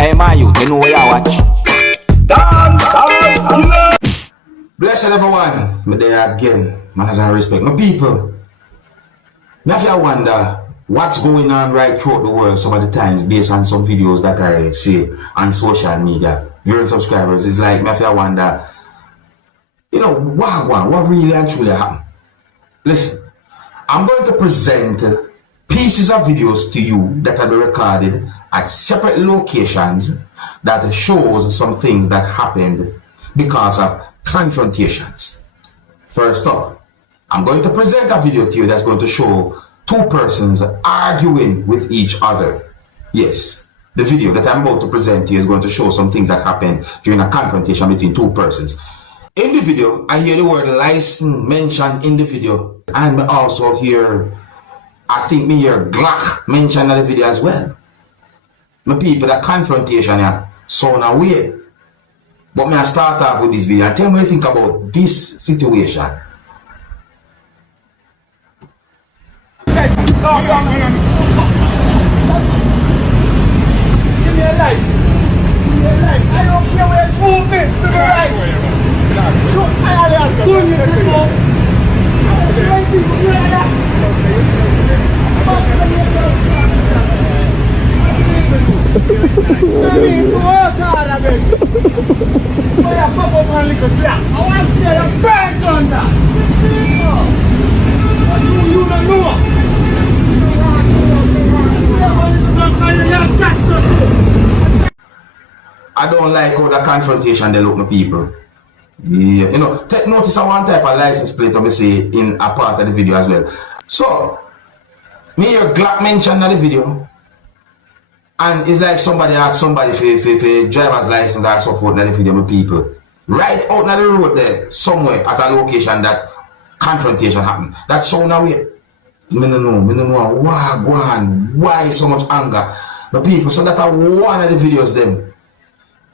Hey, my youth, you know where you watch? Dancehall skilla. Blessed everyone, me there again, manners and respect. My people, me have to wonder what's going on right throughout the world some of the times based on some videos that I see on social media. Viewers and subscribers, it's like me have to wonder, you know, what really and truly happened. Listen, I'm going to present pieces of videos to you that have been recorded at separate locations that shows some things that happened because of confrontations. First up, I'm going to present a video to you that's going to show two persons arguing with each other. Yes, the video that I'm about to present to you is going to show some things that happened during a confrontation between two persons. In the video, I hear the word license mentioned in the video, and also hear, I think me hear Glock mentioned in the video as well. My people, that confrontation here sound weird. But may I start off with this video and tell me what you think about this situation. Give me a light. Give me a light. I don't care where it's moving to the right. Shoot, I am doing it before. The right people, you hear that? I mean, go out hard a bit. But you pop up and lick a clap. I want to see you burn thunder. You don't know. I don't like how the confrontation they look, my people. Yeah, you know, take notice of one type of license plate I say in a part of the video as well. So, me hear Glock mentioned in the video, and it's like somebody asked somebody for driver's license or so forth in the video, my people. Right out on the road there, somewhere at a location that confrontation happened. That sound away. Me no know why so much anger. The people, so that are one of the videos them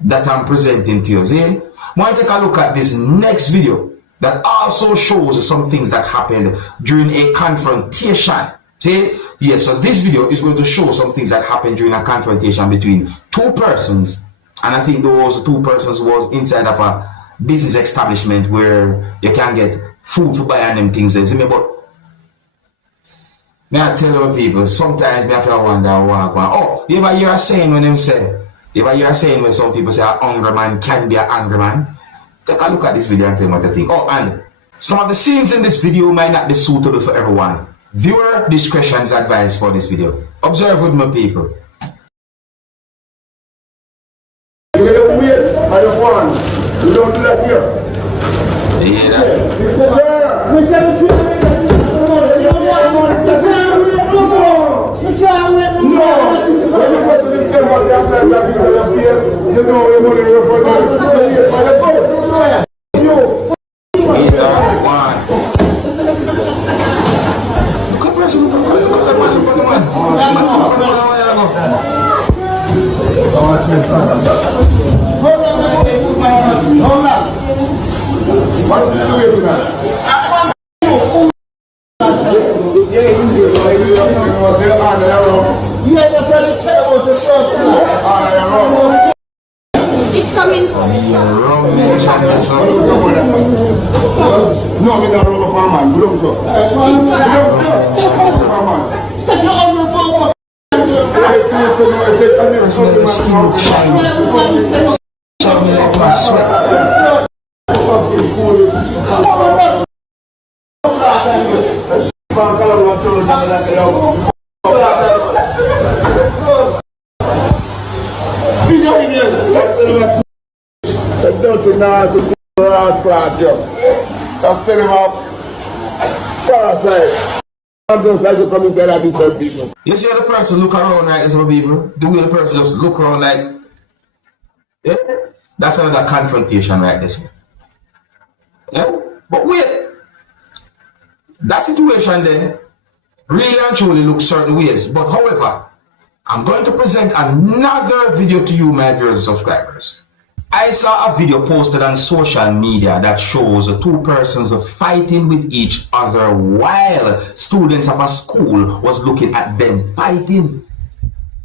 that I'm presenting to you. See? Why take a look at this next video that also shows some things that happened during a confrontation. See? Yes, so this video is going to show some things that happened during a confrontation between two persons, and I think those two persons was inside of a business establishment where you can get food for buying them things. See me, but may I tell you people, sometimes me have to wonder you ever hear a saying when them say, you ever hear a saying when some people say a hungry man can be an angry man? Take a look at this video and tell me what you think. Oh, and some of the scenes in this video might not be suitable for everyone. Viewer discretion is advised for this video. Observe with my people. You don't do that here. You hear that? It's coming. No, we don't rub up man. We don't so. That's setting up parasite. I'm just like to come inside and do their business. You see how the person look around like this, people? The way the person just look around like, yeah? That's another confrontation right there. Yeah? But wait, that situation there really and truly looks certain ways. But however, I'm going to present another video to you, my viewers and subscribers. I saw a video posted on social media that shows two persons fighting with each other while students of a school was looking at them fighting.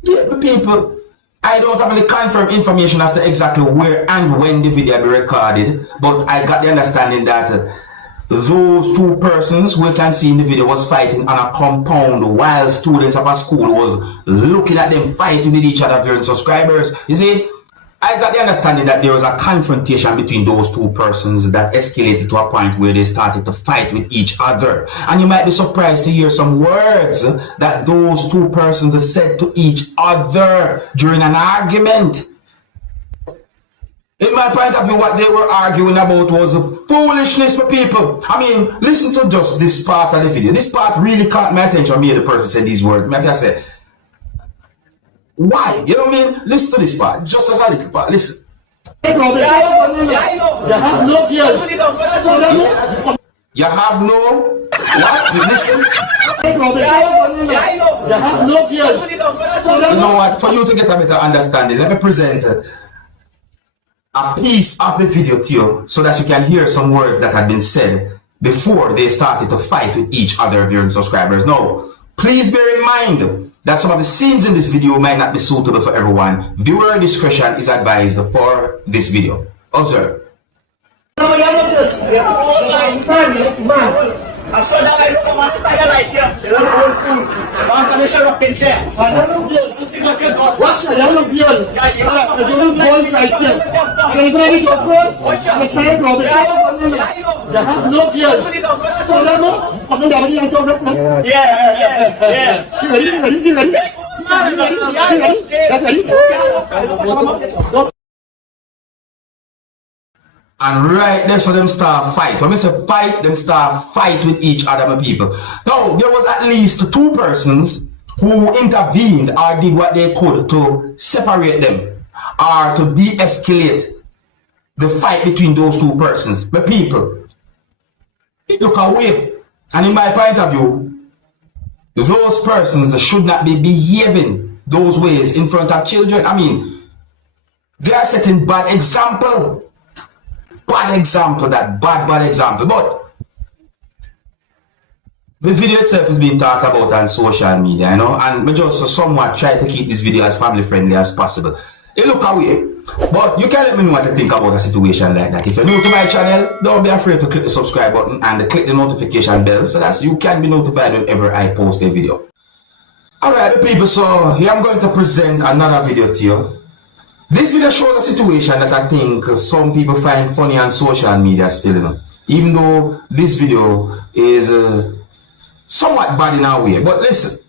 Yeah, people, I don't have any confirmed information as to exactly where and when the video be recorded, but I got the understanding that those two persons we can see in the video was fighting on a compound while students of a school was looking at them fighting with each other during subscribers. You see, I got the understanding that there was a confrontation between those two persons that escalated to a point where they started to fight with each other. And you might be surprised to hear some words that those two persons said to each other during an argument. In my point of view, what they were arguing about was foolishness for people. I mean, listen to just this part of the video. This part really caught my attention. Me, the person said these words. Maybe I said, why? You know what I mean? Listen to this part. Just as a little part. Listen. You have no what? Listen. You know what? For you to get a better understanding, let me present a piece of the video to you so that you can hear some words that had been said before they started to fight with each other during subscribers. Now, please bear in mind that some of the scenes in this video might not be suitable for everyone. Viewer discretion is advised for this video. Observe. And right there, so them start fight. When I say fight, them start fight with each other, my people. Now, there was at least two persons who intervened or did what they could to separate them or to de-escalate the fight between those two persons. My people, look away. And in my point of view, those persons should not be behaving those ways in front of children. I mean, they are setting bad example. Bad example, that bad example. But the video itself is being talked about on social media, you know, and we just somewhat try to keep this video as family friendly as possible. You look away, but you can let me know what you think about a situation like that. If you're new to my channel, don't be afraid to click the subscribe button and click the notification bell so that you can be notified whenever I post a video. Alright, people, so here I'm going to present another video to you. This video shows a situation that I think some people find funny on social media still, you know. Even though this video is somewhat bad in our way. But listen,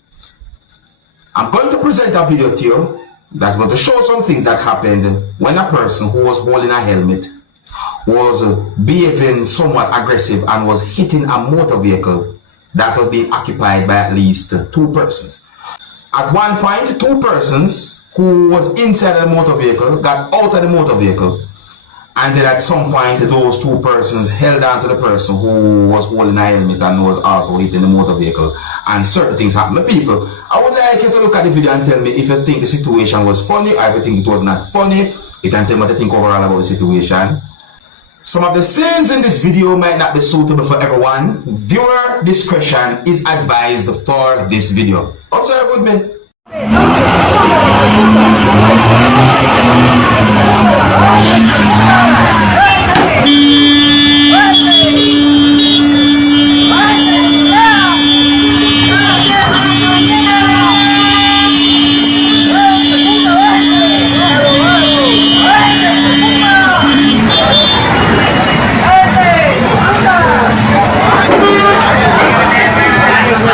I'm going to present a video to you that's going to show some things that happened when a person who was holding a helmet was behaving somewhat aggressive and was hitting a motor vehicle that was being occupied by at least two persons. At one point, two persons who was inside of the motor vehicle got out of the motor vehicle, and then at some point those two persons held on to the person who was holding a helmet and was also hitting the motor vehicle, and certain things happened. People, I would like you to look at the video and tell me if you think the situation was funny or if you think it was not funny. You can tell me what you think overall about the situation. Some of the scenes in this video might not be suitable for everyone. Viewer discretion is advised for this video. Observe with me.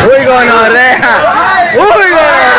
We're going on there. We're going on there.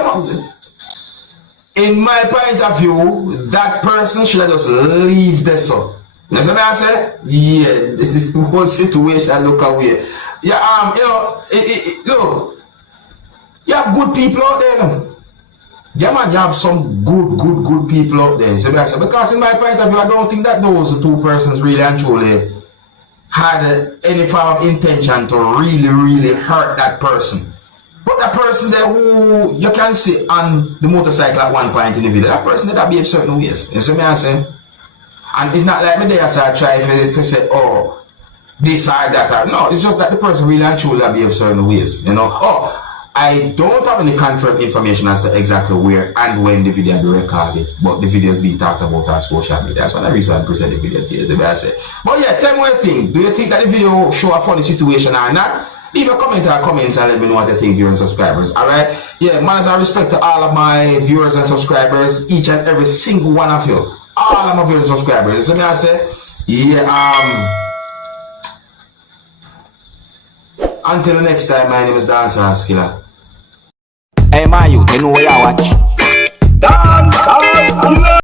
Yeah, man. In my point of view, that person should have just leave this up. You know what I say? Yeah, the whole situation look away. Yeah, you know, look, you have good people out there, you know. Yeah, man, you have some good people out there. So I say, because in my point of view, I don't think that those two persons really and truly had any form of intention to really hurt that person. But that person there who you can see on the motorcycle at one point in the video, that person that behave certain ways. You see me I say? And it's not like me there so I try to say, oh, this or that or no, it's just that the person really and truly behave certain ways. You know? Oh, I don't have any confirmed information as to exactly where and when the video be recorded, but the video is being talked about on social media. That's one of the reasons I present the video to you, I say. But yeah, tell me what you think. Do you think that the video show a funny situation or not? Leave a comment in the comments and let me know what you think, viewers and subscribers. Alright? Yeah, man, as I respect to all of my viewers and subscribers, each and every single one of you. All of my viewers and subscribers. So me I say, yeah, until the next time, my name is Dancehall Skilla. Hey, my youth, you know what I watch? Dancehall Skilla.